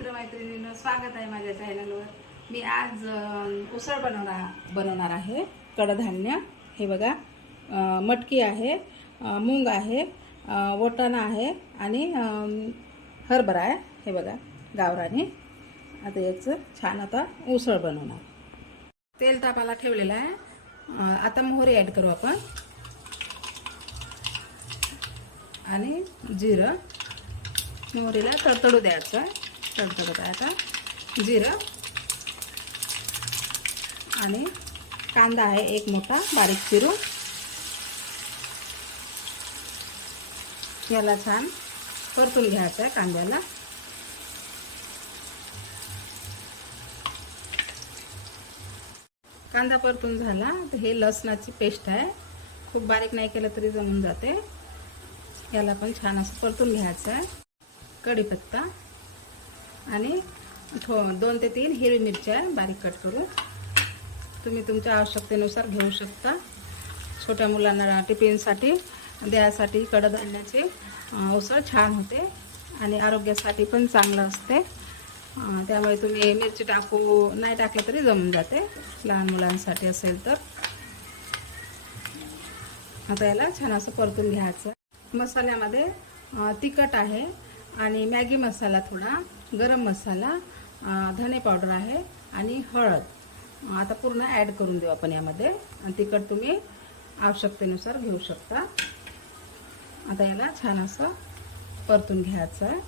मित्रमैत्रिणींनो स्वागत आहे माझ्या चॅनलवर मी आज उसळ बनवणार बनवणार आहे. कडधान्य. हे बघा मटकी आहे मूंग आहे वटाणा आहे आणि हरभरा आहे. हे बघा गावराने. आता याचं छान आता उसळ बनवणार. तेल तापाला ठेवलेलं आहे. आता मोहरी ॲड करू आपण. आणि जिरं. मोहरीला तडतडू द्यायचं तडतडत बघा आता. जिरं. आणि कांदा आहे एक मोठा बारीक चिरून. याला छान परतून घ्यायचं आहे कांद्याला. कांदा परतून झाला तर हे लसणाची पेस्ट आहे. खूप बारीक नाही केलं तरी जमून जाते. याला पण छान असं परतून घ्यायचं आहे. कढीपत्ता. आणि थो दोन ते तीन हिरवी मिरच्या बारीक कट करून तुम्ही तुमच्या आवश्यकतेनुसार घेऊ शकता. छोट्या मुलांना टिफिनसाठी द्यासाठी कडधान्याचे उसळ छान होते आणि आरोग्यासाठी पण चांगलं असते. त्यामुळे तुम्ही मिरची टाकू नाही टाकलं तरी जमून जाते लहान मुलांसाठी असेल तर. आता याला छान असं परतून घ्यायचं. मसाल्यामध्ये तिखट आहे आणि मॅगी मसाला थोडा. गरम मसाला धने पावडर आहे आणि हळद. आता पूर्ण ॲड करून देऊ आपण यामध्ये. आणि तिखट तुम्ही आवश्यकतेनुसार घेऊ शकता. आता याला छान असं परतून घ्यायचं आहे.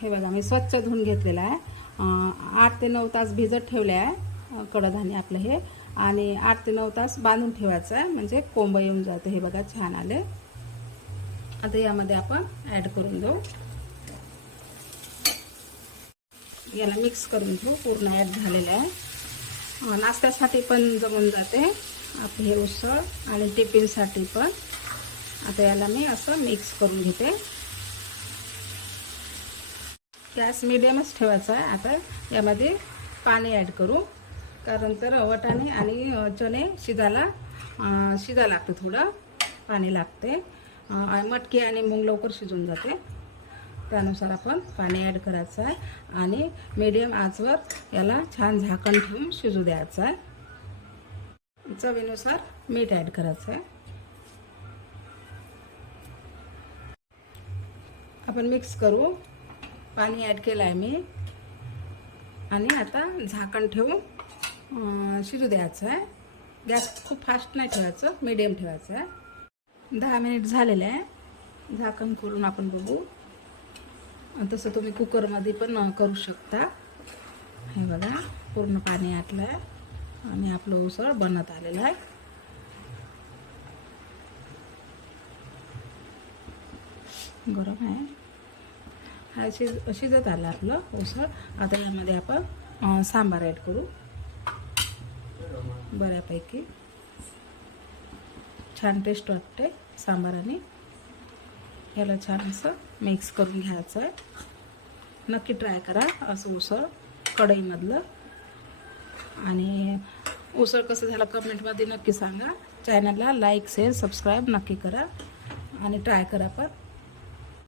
हे बघा मी स्वच्छ धुवून घेतलेलं आहे. आठ ते नऊ तास भिजत ठेवले आहे कडधान्य आपलं हे. आणि आठ ते नऊ तास बांधून ठेवायचं आहे म्हणजे कोंब येऊन जातं. हे बघा छान आले. आता यामध्ये आपण ॲड करून देऊ. याला मिक्स करून घेऊ पूर्ण ॲड झालेलं आहे. नाश्त्यासाठी पण जमून जाते. आपले हे उसळ आणि टिफिनसाठी पण. आता याला मी असं मिक्स करून घेते. गॅस मिडियमच ठेवायचा आहे. आता यामध्ये पाणी ॲड करू. कारण तर वटाणे आणि चणे शिजायला शिजायला लागतं थोडं. पाणी लागते. मटकी आणि मूग लवकर शिजून जाते. त्यानुसार आपण पाणी ॲड करायचं आहे. आणि मीडियम आचवर याला छान झाकण ठेवून शिजू द्यायचं आहे. चवीनुसार मीठ ॲड करायचं आहे. आपण मिक्स करू. पाणी ॲड केलं आहे मी. आणि आता झाकण ठेवून शिजू द्यायचं आहे. गॅस खूप फास्ट नाही ठेवायचं मीडियम ठेवायचं आहे. दहा मिनिट झालेलं आहे. झाकण करून आपण बघू. तसं तुम्ही कुकरमध्ये पण करू शकता. हे बघा पूर्ण पाणी आटलं आहे आणि आपलं उसळ बनत आलेलं आहे. गरम आहे. हा शिज शिजत आलं आपलं उसळ. आता यामध्ये आपण सांबार ॲड करू. बऱ्यापैकी. छान टेस्ट वाटते सांबाराने. याला छान असं मिक्स करून घ्यायचं आहे. नक्की ट्राय करा असं उसळ कढईमधलं. आणि उसळ कसं झालं कमेंटमध्ये नक्की सांगा. चॅनलला लाईक शेअर सबस्क्राईब नक्की करा. आणि ट्राय करा पण.